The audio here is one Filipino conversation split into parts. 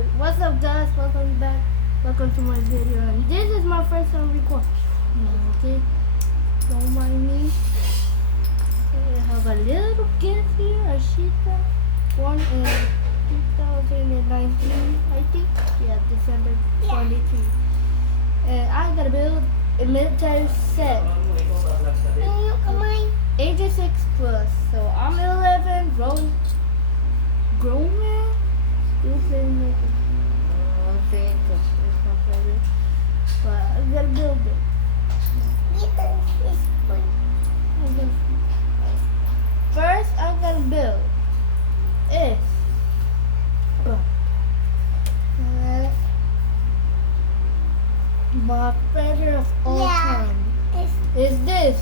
Okay, what's up guys? Welcome back. Welcome to my video. And this is my first time recording. Okay, don't mind me. I have a little gift here, Ashita. Born in 2019, I think. Yeah, December 23. And I gotta build a military set. Ages 6 plus. So I'm 11, grown man. Still playing like okay, because it's my favorite. But I gotta build it. First, I gotta build is my favorite of all time is this.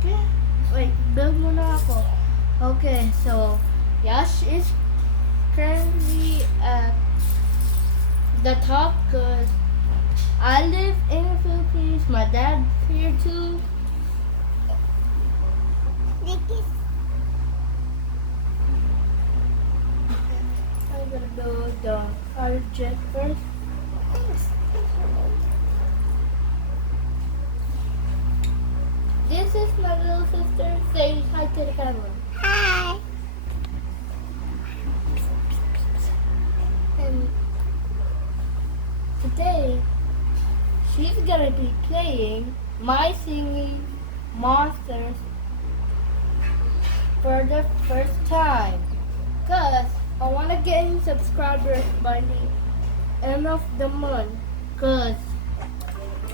Okay. Wait, build mo na ako. Okay, so Yash is currently at the top because I live in the Philippines. My dad's here too. I'm gonna build the fire jet first. This is my little sister. Say hi to the camera. Hi. And today, she's gonna be playing My Singing Monsters for the first time. Cause I wanna get subscribers by the end of the month. Cause,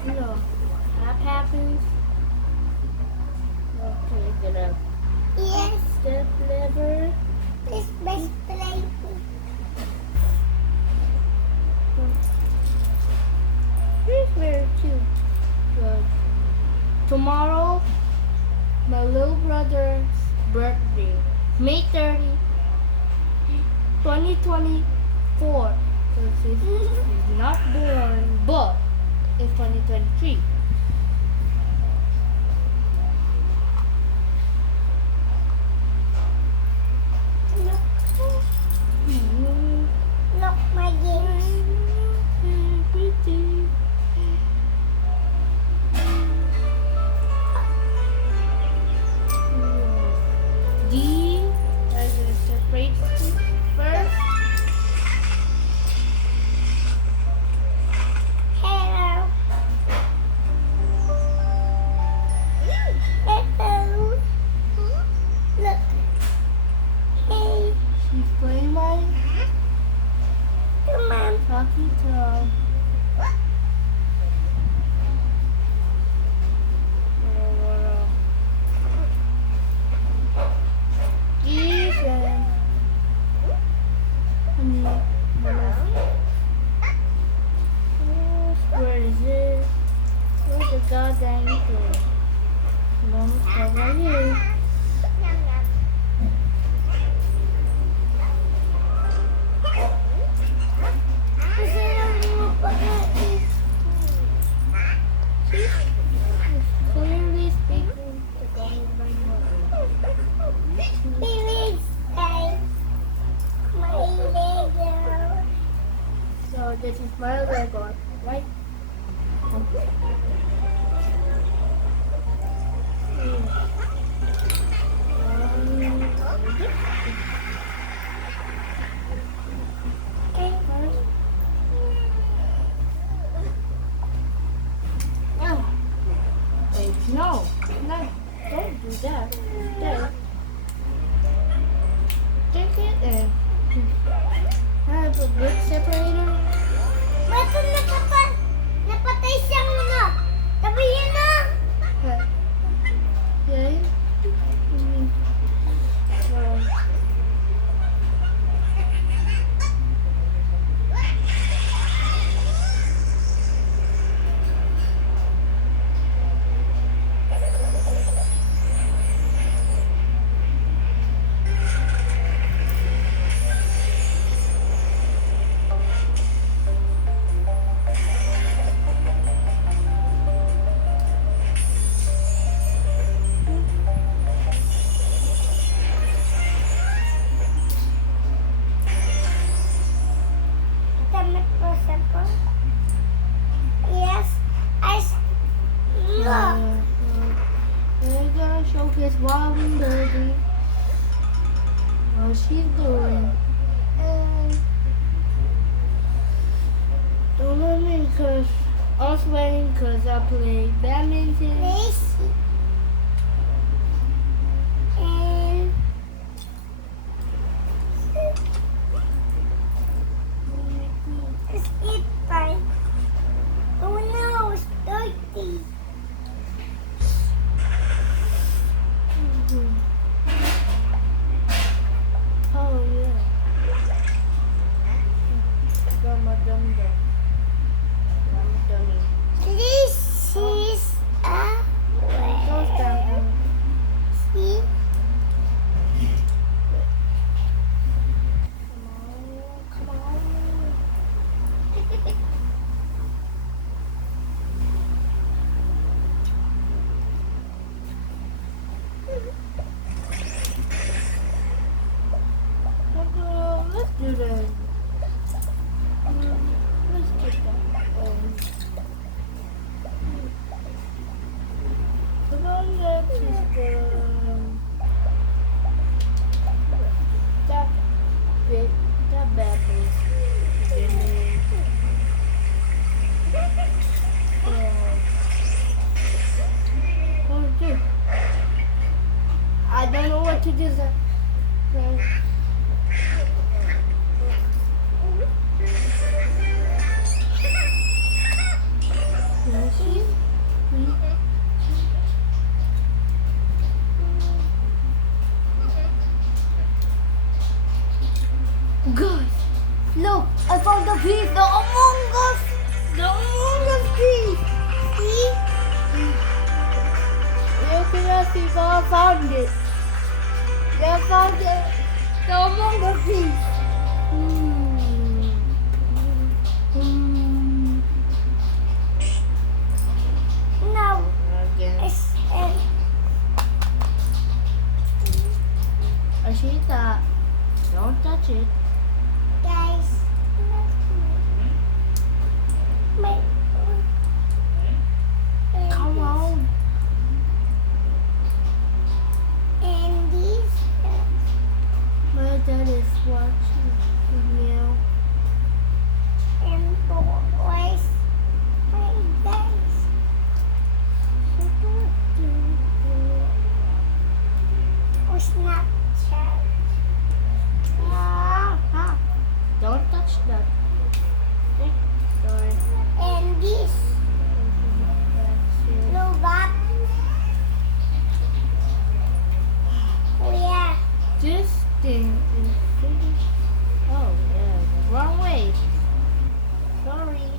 you know, that happens. Okay, gonna Yes, step lever. this best play. Here's very cute. But tomorrow, my little brother's birthday, May 30, 2024. So he's not born, but it's 2023. Look, my games. Everything. D, I'm gonna separate this first. Hello. Hello. Look. Hey, She's playing my come on. Talkie Tom. Where is it? Where's the goddamn thing? No, it's right here. Clearly speaking, the goddamn Baby, hey. My Lego. So this is my Lego, right? No, don't do that. There. Take it and have a brick separator. Ba't napatay siyang ano? Tabi yun na. Okay. So, How's she doing? Don't let me cause I was waiting cause I play badminton. Messi. And it's it time. Oh no, it's dirty. Mhm. Oh yeah. Got my dum dum. Got my dummy. This is a Goes down. see. Come on. Let's do that. Let's get that. Come on, let's just that big, that bad boy. What to do? I don't know what to do. Guys, look! I found the piece! The Among Us! The Among Us piece! See? You can see if I found it. I found it. The Among Us piece. No, Again. it's Ashita, don't touch it. guys. My, Come on. and these. My dad is watching you. And boys, hey guys, or Snapchat. Don't touch that. Okay, sorry. And this robot. Oh yeah, This thing is pretty. Oh yeah, wrong way. Sorry.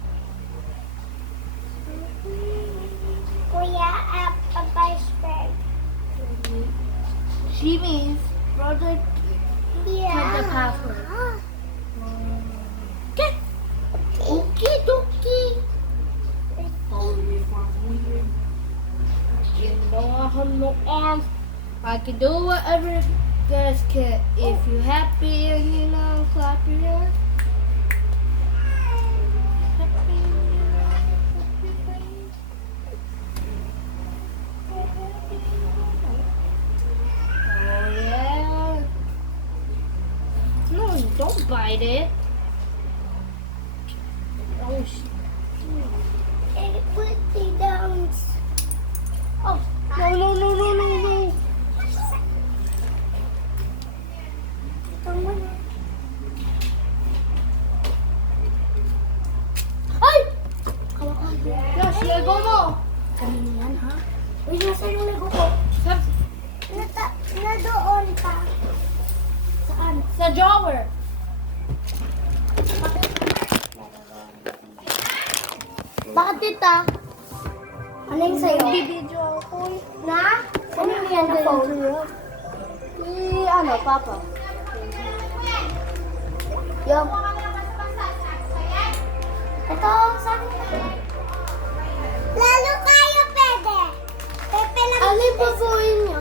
oh yeah, a vice friend. She means brother. Yeah. the password. Okay. Okie dokie. Sorry if I'm weird. You know I have no arms. I can do whatever you guys can. If you happy and you know, clap your hands. Happy, oh yeah. No, don't bite it. Oh, And put the downs. oh, no. Come on. Ay! Gosh, lego mo. Kanina yan, ha? Uy, nasa yung lego ko? Sa, Na doon pa. saan? Sa drawer. Bakit tita? Ano yung sa'yo? Video ako. Na? Ano yung yan na phone? Ano, Papa? Yung. Ito, saan ka? Lalo kayo pwede. Pepe lang. Ano yung pupuin niyo?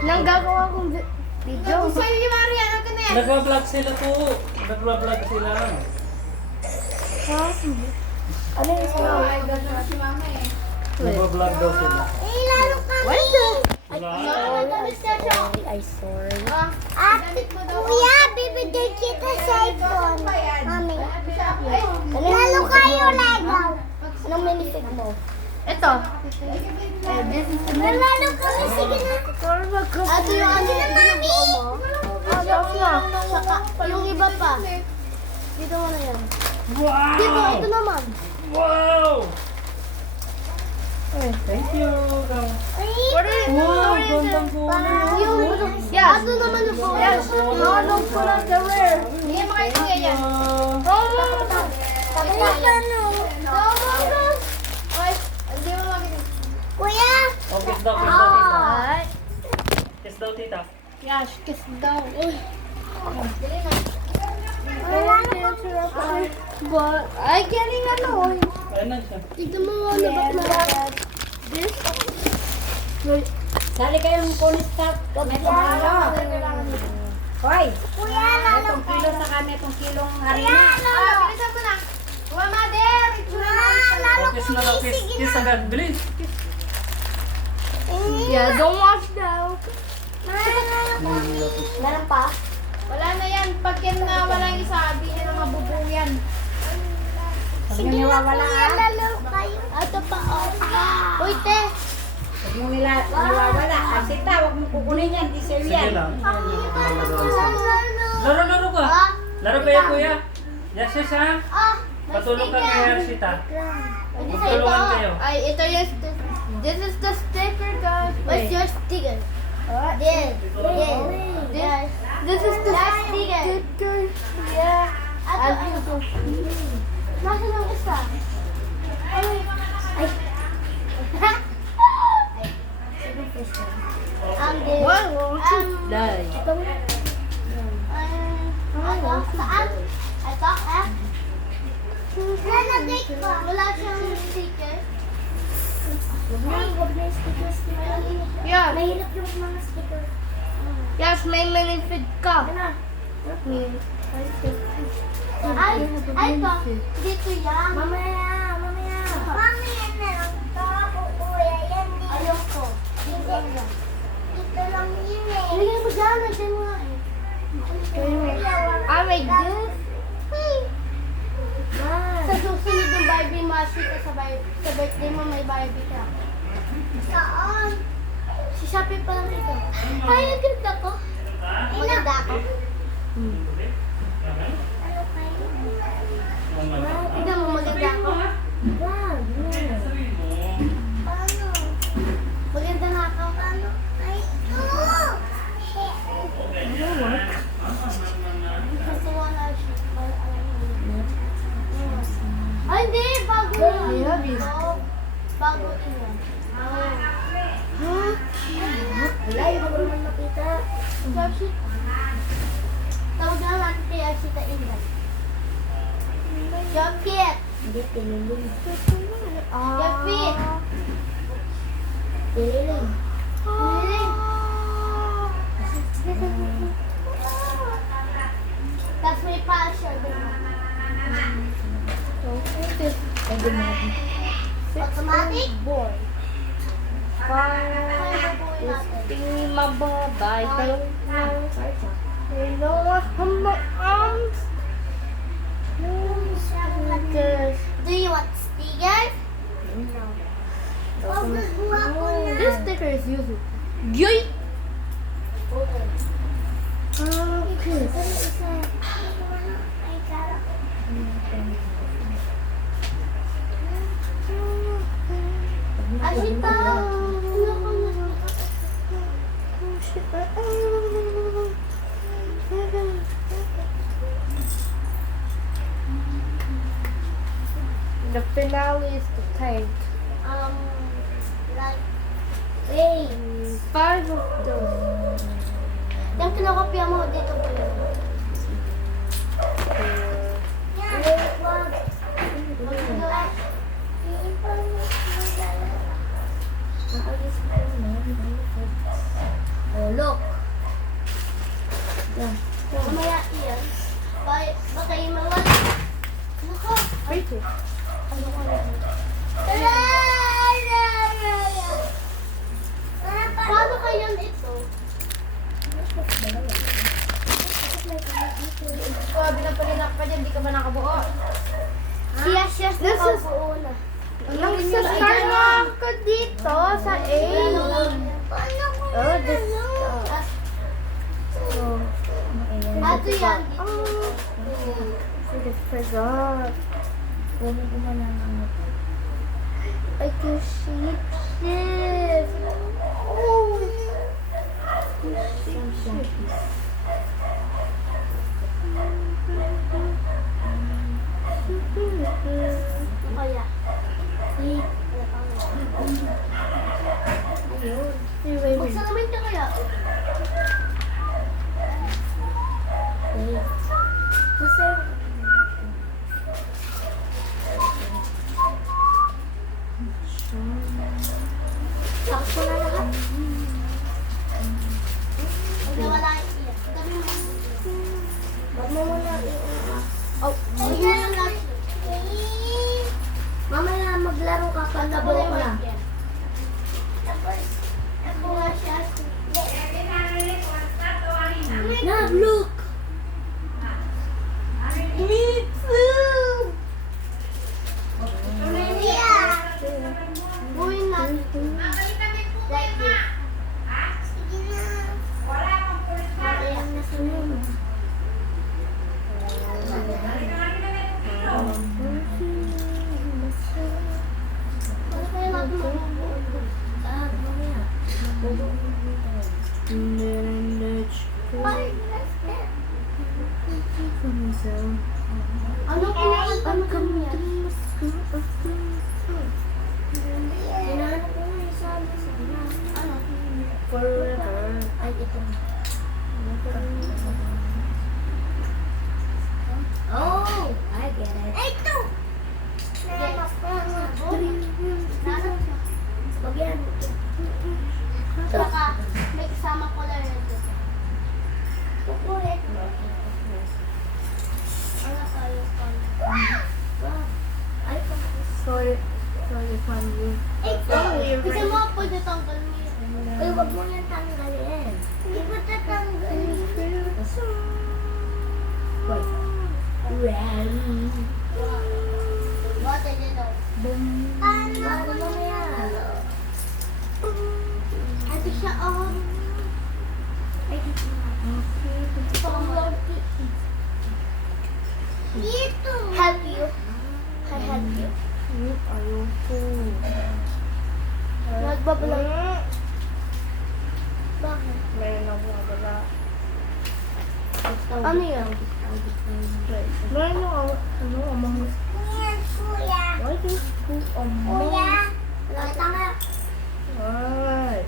Nang gagawa kong video. Sa'yo ni Maria, ano ka na yan? Nagbablog sila po. Nagbablog sila. Ha? Ano yung sa'yo? Nagbablog daw sila. Eh, lalo kami. Where's the... Ay, Ay, sorry. Ate, kuya, bibigay kita cellphone. Mami. Lalo kayo, Lego. Anong minifig mo? Ito. This is the Lalo kami, sige na. Ito yung ano yung binubuo mo. Tapos na. Saka, yung iba pa. Dito mo na yan. Wow! Dito, ito naman. Wow! Thank you. Wow, gandang po. Yes. Ito naman yung buo. Yes. Halong ko lang the rare. Hindi mo kayo kuya yan. Tapos ano? Ay, hindi mo maginig. Kuya! Oh, kiss daw, tita. Ay. Kiss daw, tita. Yes, kiss daw. Uy. Wala na kami. But, ay, galing ano. Ayun na siya. Tignan mo ano ba na. This? Sali kayong kunis ka. May pamalo. Hoy, Kuya, lalo itong kilo sa kami, itong kilong Kuya, harina. lalo. Bilisan ko na. Uwa, mother. Lalo Oh, kiss na daw, kiss. Kiss agad, bilis. Yeah, don't watch now. Meron pa? Wala na yan. Pag yan na walang isa, sabihin na mabubuo yan. Pag naniwawala Kuya, ka, lalo kayo. Ito pa, oh. Uy, te. pag mo naniwawala, asita, huwag mo kukunin yan, di sa'yo Sige yan. lang. Lalo. Laro ka. Laro kayo, kuya. Yes, yes, ha? Ah, Patulong ka kay Hershita. Ito, Magtulungan kayo. ay, ito yung this is the sticker, guys. What's your sticker? This. This is the sticker. sticker. Yeah. Ato, ito. Nasaan ang isa? Ay. This. Why won't you fly? Ito, saan? Ito, Lalagay ko. Wala siyang sticker. Huwag na yung sticker. Yeah. Mahirap yung mga sticker. Yes, may minifig ka. Ay, ito. Dito yan. Mamaya. Mamaya na lang to. Kuya, yan din. Ayoko. Dito lang. Dito lang yun eh. Lagyan mo dyan. Lagyan mo nga eh. I made this. Sa susunod ng Barbie Mashi ko sa birthday mo may Barbie ka. Saan? Si Shopee pa lang ito. Ay, nagkita ko. Maganda ako. Ano kayo? Tignan mo, maganda ako. Paano? Maganda na ako. Paano? Ay, Natuwa na siya. Ay, hindi. Bago yan. Bago yan. Wala, yung mga naman nakita. Tawag na natin kay Ashita Inday. Jopit! Hindi, piniling. Jopit! Piniling. Tapos may pa-share din. Automatic? Boy. Gusto mababay. Hello, humble arms. Do you want stickers? Oh, gagawa ko na. This sticker is useful. Yoy! Okay. Ay, kala ko. Ashita! The finale is the tank. Like, wait. 5 of those. Yung kinokopya mo dito po yun. Yan. Wag. Oh, look. Mamaya iyan. Baka yung mawala. Nako. Pretty. Ano ko na? Wala pa Paano kaya ito? Oh, binapalinak pa dyan, di ka ba nakabuo? Yes, nakabuo na. Nag-subscribe na ako dito sa A. Oh, this. Ato yan. I forgot. Huwag mo mananamit. I can shift. Oh. Kaya. Ayun. Wait. Magsalamin ka kaya? Sakto na lahat. Huwag wala iiyak. Sabi mo. Wag mo muna Oh, ayun lang. Mamaya maglaro ka pa na buo ka na. Tapos, nakuha siya. Na, look! Me too! Yeah. Buhin natin. Like this. Sige na. Ayan na sa mo. Ano kaya natin mabubuo? Mamaya. Ay, ano kinakanta mo kami yan? Hinahanap ko nga yung sabi sana. Ano? Forever. Ay, ito. Oh! I get it. Ay, ito! Nanap ko. Nanap ko. Wag yan. Saka, may kasama ko lang ito. Kukulit. Ano tayo pa? Ay, sorry. Sorry, Fanny. Ito! Kasi mo pwede tanggalin mo yan. Ay, wag mo yan tanggalin. Hindi ko tatanggalin. Wait. Ready. Bata dito. Boom. Ano mo yan? Ito siya, oh. Ay, dito na. Dito. Help you. I help you. Ayoko. Nagbabalang. Bakit? Meron ako wala. Ano yan? Meron ako, among Yan, kuya. why is school among? Kuya. Nakita nga. Ay.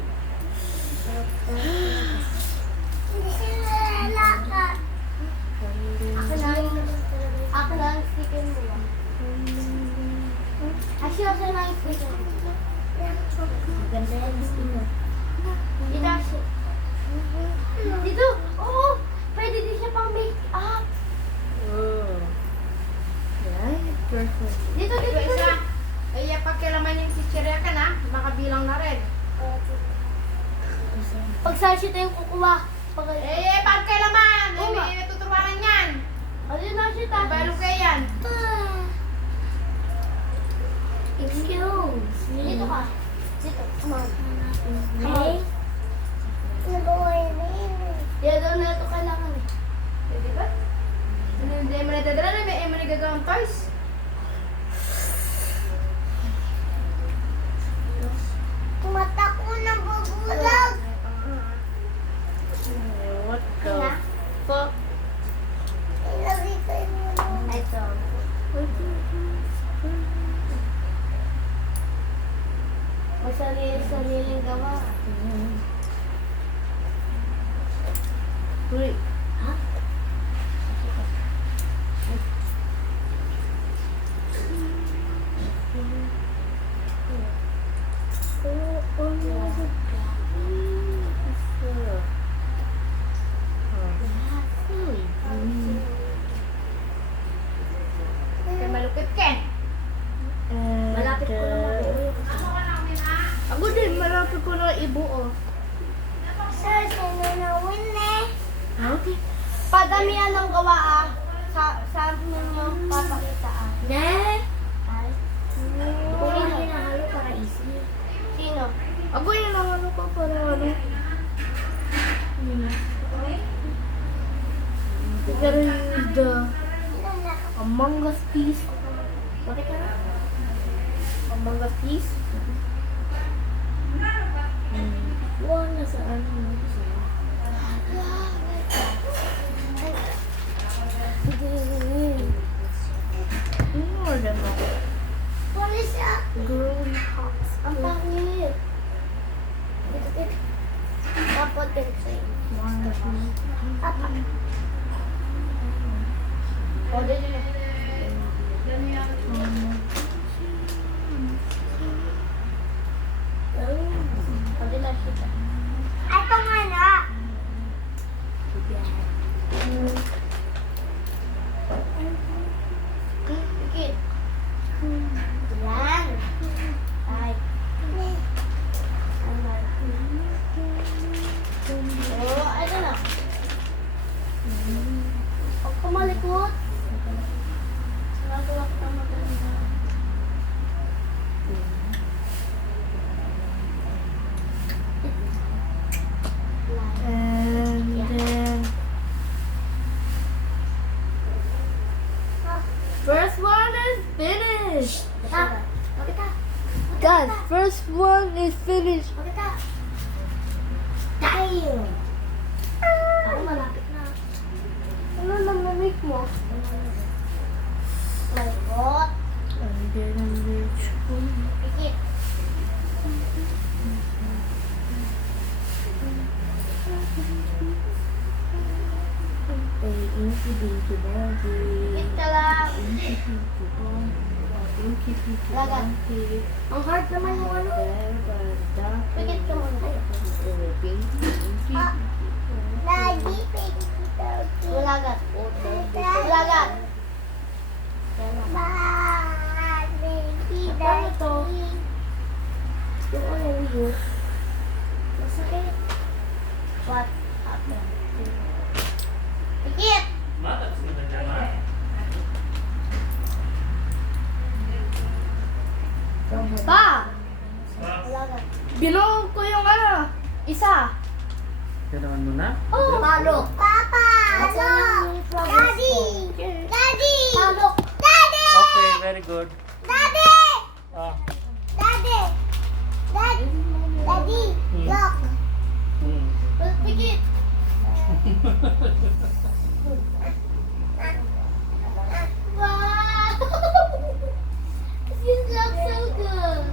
Hindi sila lalakad. Ako na ang sticker mo. Actually, ako na ang sticker mo. Ganda yan, sticker. Dito, Ashi. Dito! Oo! Pwede din siya pang make up. Oh. Yeah, perfect. Dito, dito, dito. Isa. Ay, pag kailaman yung chichirya ka na, makabilang na rin. Pag Sashi tayo kukuha. Pag Pag kailaman, Oo nga. may tuturuan yan. ayun na siya ta. Balo kayo yan. Excuse me. Dito ka. Dito. Come on. Hey. Yan daw na ito kailangan eh. Pwede ba? Hindi mo nadadala na may mo nagagawang toys. Mata ko na babulag. What the Kaya? fuck? Ilagay kayo muna. Ito. Masarili-sariling gawa. Padamihan ng gawa sa ninyo papakita Ne? Ay. Kunin mo na halo para easy. Sino? Ako yun ang ano pa para ano. We're gonna use the Among Us piece. Bakit ka na? Among Us piece. Wala na sa ano. Ignore them all. Wala siya. Girly pops. Ang pangit. Tapos din sa'yo. Apa. O, dito na. O, dito na siya. Ito nga na. Pikit. Yan. Ay. Oh, ito na. Huwag ka malikot. Nagawa ko na maganda. And then first one is finished. Makita. Guys, first one is finished. Makita. Tayo. Ako malapit na. Ano lang na-make mo? Malikot. And then I'm rich. Pikit. Pikit ka lang. Lagat. Ang hard naman yung ano. Pikit ka muna. Daddy, Ulagat. Ulagat. Paano to? Yung ano yun? Masakit. What happened? Pikit! Ma, tapos na ba dyan, ma? Pa! Ulagat. Binuo ko yung ano, isa. Ganawan mo na? Oh, palok. Papa, palok. Daddy. Daddy. Palok. Daddy. Okay, very good. Daddy. Ah. Daddy. Daddy. Daddy. Look. Hmm. Pikit. Wow. This looks so good.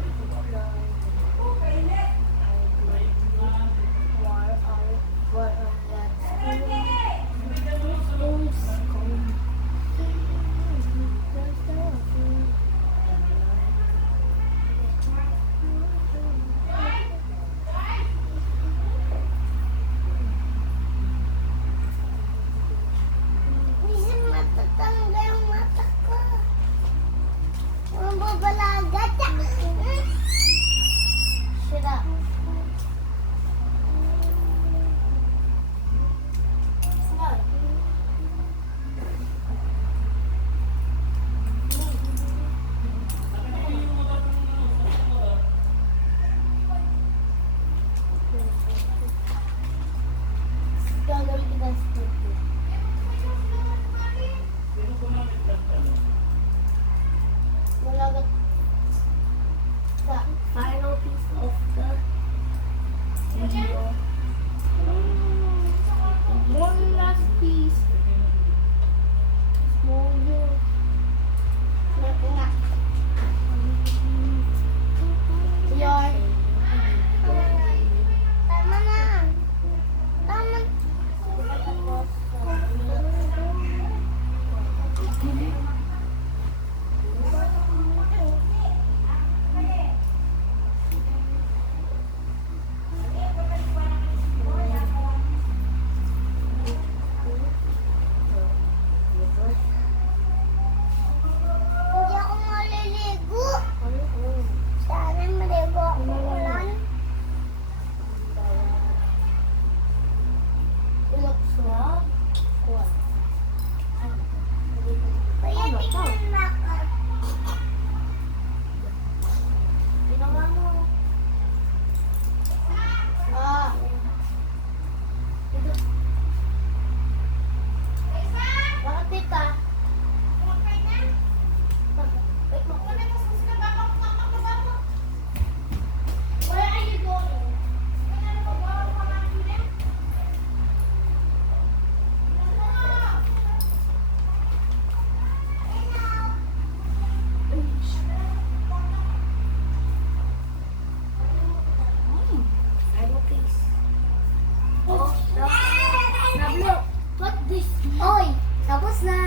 Tapos na.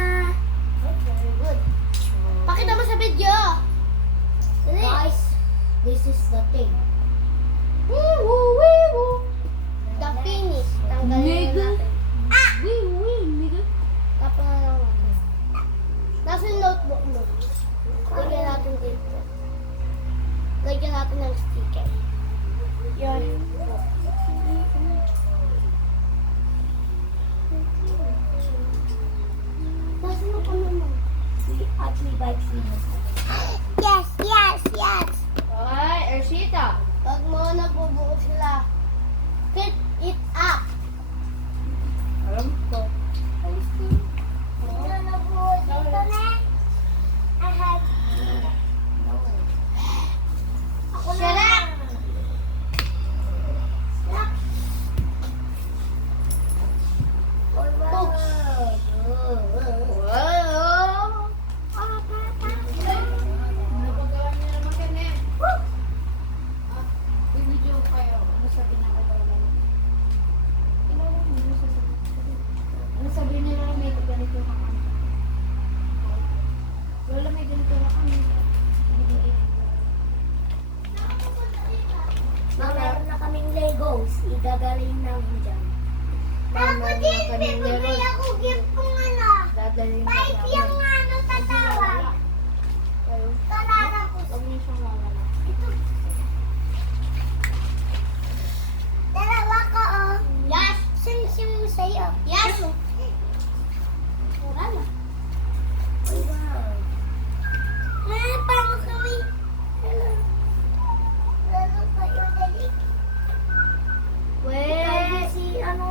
Very good. Pakita mo sa video. Guys, this is the thing. The finish. Tanggalin na natin. Tapos na lang natin. Nasa yung notebook mo. Lagyan natin dito. Lagyan natin ng sticker. Yun. Nasa mo pa naman. At may bike finish. Yes, yes, yes. Okay, Ershita. Pag mo nabubuo sila, fit it up. Alam ko. Ito nabuo dito na. I have... Ako na lang. Stop. Books. Wow. Napagawa niya naman ka na. Video kayo. Ano sabi na kayo naman? Ano sabi nila may ganito ka kami? Wala may ganito ka kami. Meron na kaming Legos. Igagaling namin dyan. Ako din, bibili ako gift kung ano. Dadalhin Five yung ano tatawag. Talala ko. Huwag niyo siyang mawala. Ito. Dalawa ko, oh. Yes. Sim mo sa'yo. Yes. Wala na. Oh, wow. Paano kami? Lalo kayo, dali. Weh! Si ano,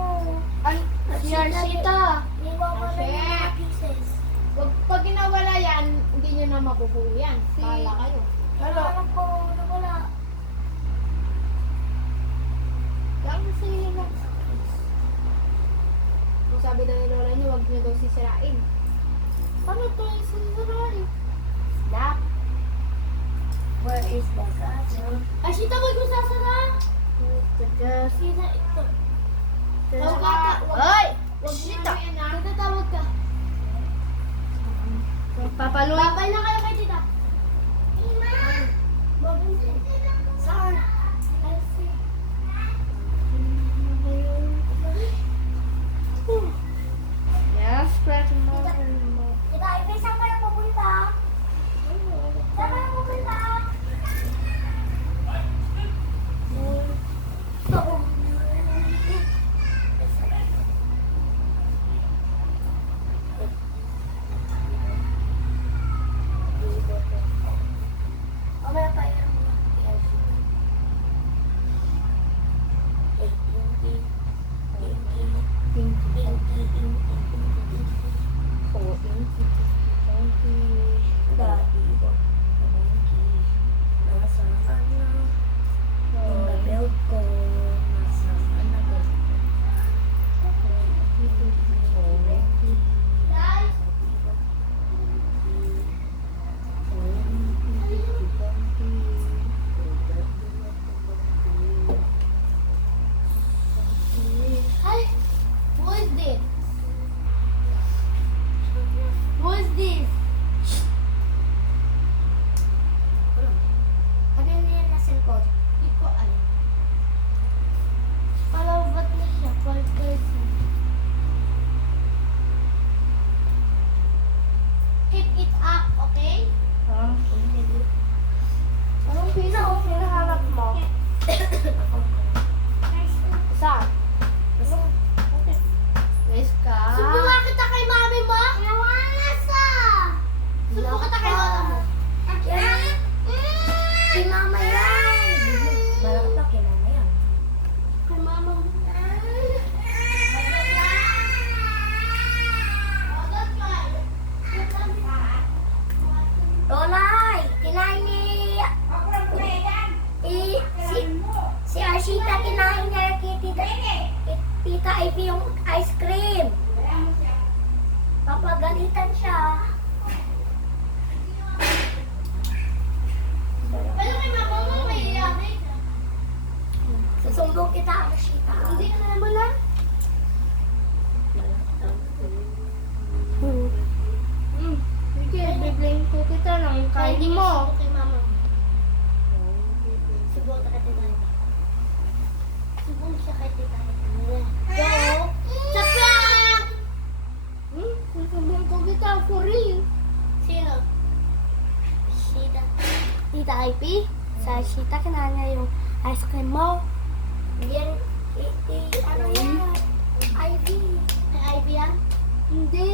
Si Arshita! niwawala yung mga pieces. Pag ginawala yan, hindi nyo na mabubuo yan. Bahala kayo. Ano po, nawala. Lang sa inyo lang. Kung sabi daw ni Lola niyo, huwag niyo daw sisirain. Paano ito yung sisirain? Stop. Where is the gas? Arshita, huwag mo sasara! Sira ito. Hoy! Arshita! Natatawag ka. Papaluin. Babay na kayo kay tita. Ima! Saan? Yes, scratch mo. Tita, Ibe, saan kayo pupunta? Saan kayo pupunta? Mamaya pa yan. Hi, who is this? Who is this? Ano yan na cellphone? Hindi ko alam. Palawbat na siya, per person. Keep it up, okay? Anong pisa kung hinahanap mo? Saan? Guys ka. Subukan kita kay mami mo? Nawasa! Subukan kita kay lola mo? Si mama yan! Malaki pa kay mama yan. Kay mama mo. Lolay! Kinain ni... Si Ashita kinain niya kay Tita Ivy yung ice cream. Papagalitan siya. Pero kay mama mo may iyamin. Susumbong kita, Ashita. Hindi ka naman lang. Siguro siya kay Tita Happy. So, sa prank! Sasabihin ko kita for real. Sino? Shita. Tita Ivy? Sa Shita, kinahan niya yung ice cream mo. Yan, ano yan? Ivy. Ay, Ivy yan? Hindi.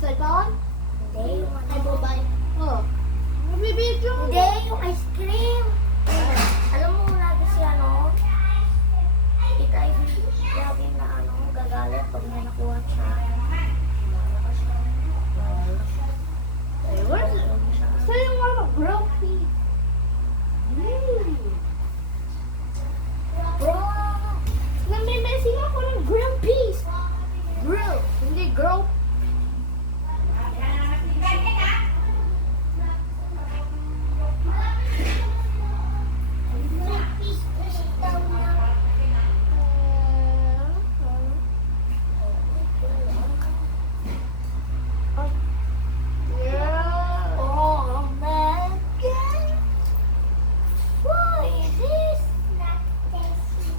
Cellphone? Hindi, yung ay bobay. Oh. Mabibidyo mo. Hindi, yung ice cream. Alam mo, lagi si ano? Tita Ivy, lagi na ano, gagalit pag may nakuha siya. Ay, where's it? Sa'yo yung mga grilled peas. Bro! Namimessing ako ng grilled peas. Grilled. Hindi grilled. Yeah. Oh my God! What is this? Not tasty.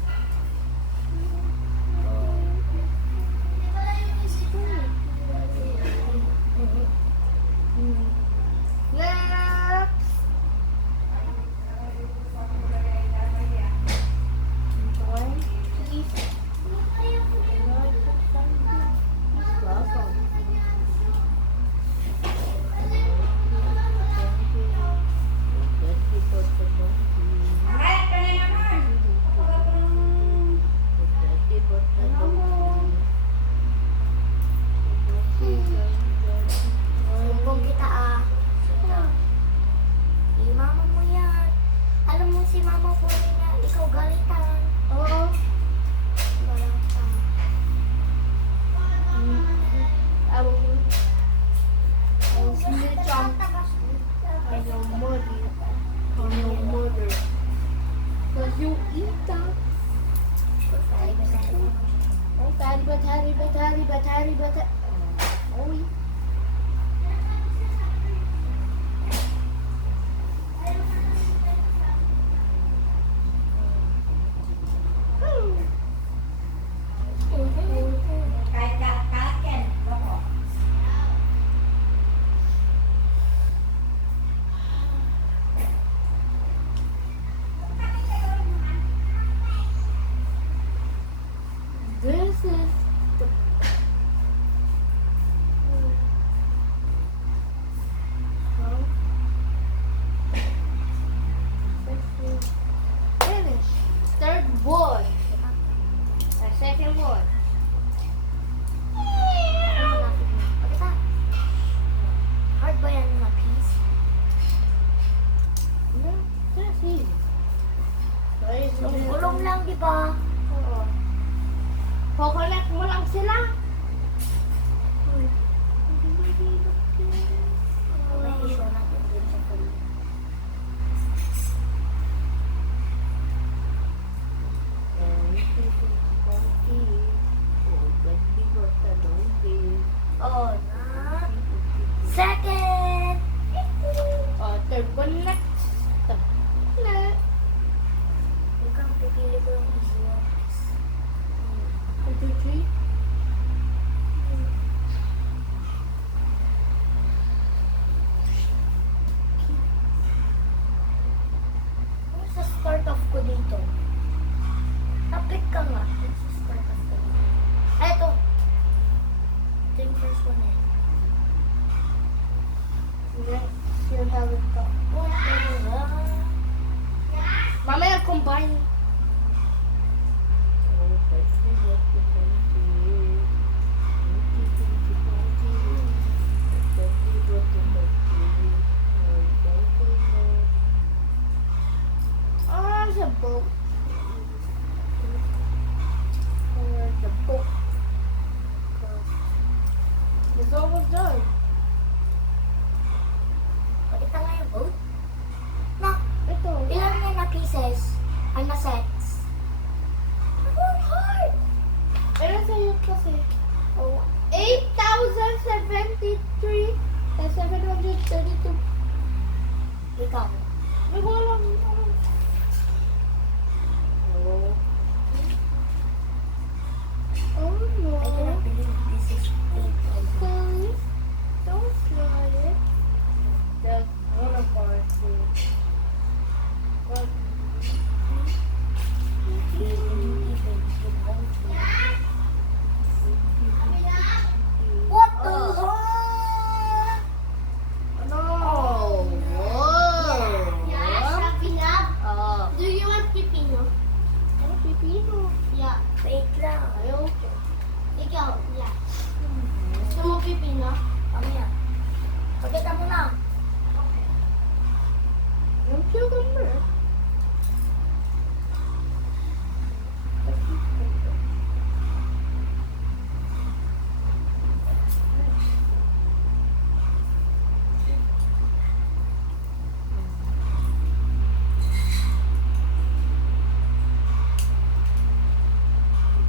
Next. Kung kita si mama mo yan. Alam mo si mama ko na ikaw galitan. Oo. Galitan. I will snitch on your mother. On your mother. Cause you eat that. Oh, battery. Oh, yeah. Kahit kalat yan. Loko. This is the finish. Third boy. The second boy. Hard ba yan mga piece? Yeah, that's easy. Guys, Gulong lang, di ba? Oo. Kukulit mo lang sila. May issue natin din sa kulit. Oh, na. Second! Third one next. Na. Ikaw, pipili ko yung easy ones. 1, 2, 3. Ano sa start off ko dito? Tapik ka nga. Ano sa start off ko dito? Eto. Ito yung first one eh. Next, you have it go. Mamaya combine. There's a boat. There's a boat. It's almost done. Pakita nga yung boat. Na, Ito. ilan yan na pieces? Ay, na sets? Oh, hard! Pero sa'yo kasi. Oh, 8,073 and 732. ikaw. May wala. Oh. Cucumber.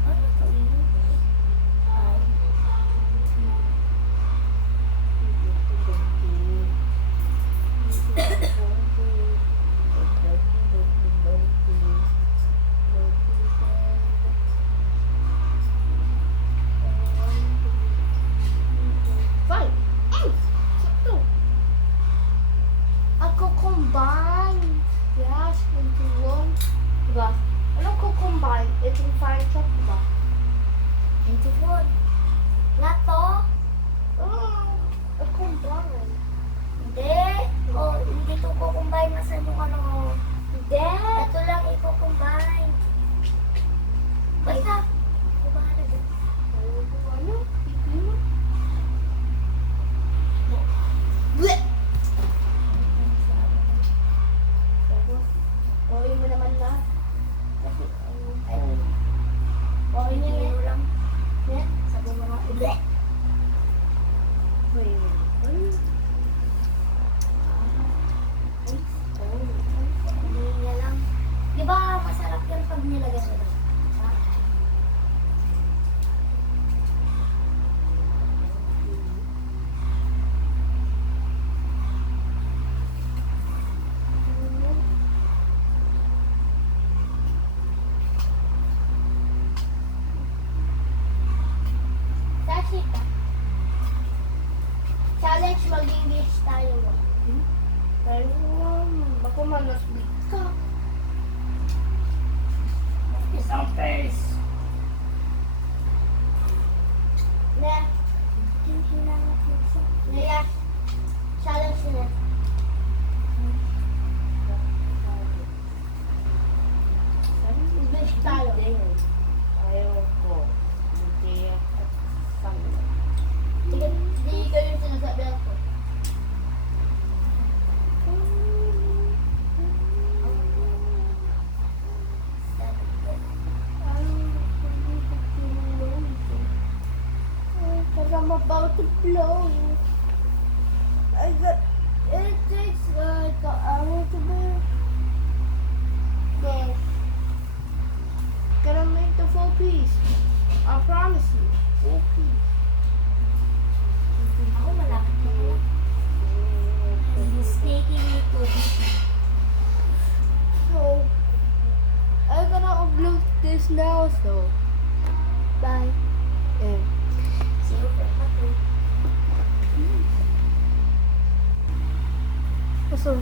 Ano to? Ay. Five. Sakto. Ako combine. Yes, into one. Diba? Ano ko combine? Itong fire truck ba? Into one. Nga to? A combine. Hindi. O, hindi to ko combine na sa yung ano. Hindi. Ito lang i-combine. Basta. Bahala dyan. Ano? Pipino? Bleh! Oy mo naman na. Kasi, Ay, okay niya hindi yan. lang. Yeah. Sabi mo nga, bleh! Hindi niya lang. Di ba masarap yan pag nilagyan mo lang? Ha? Tashika. Challenge mag-English tayo mo. Pero, baka manasbit ka. Isang face. Ne. Naya. Challenge na. English tayo. Ayoko. Hindi ako kasama. Hindi kayo yung sinasabi ako. Because I'm about to blow. I got, it takes like an hour to blow. But, gonna make the full piece. I promise you. Full piece. Ako malapit na pala. He's taking me to So, I'm gonna upload this now, so. Bye. And see you for also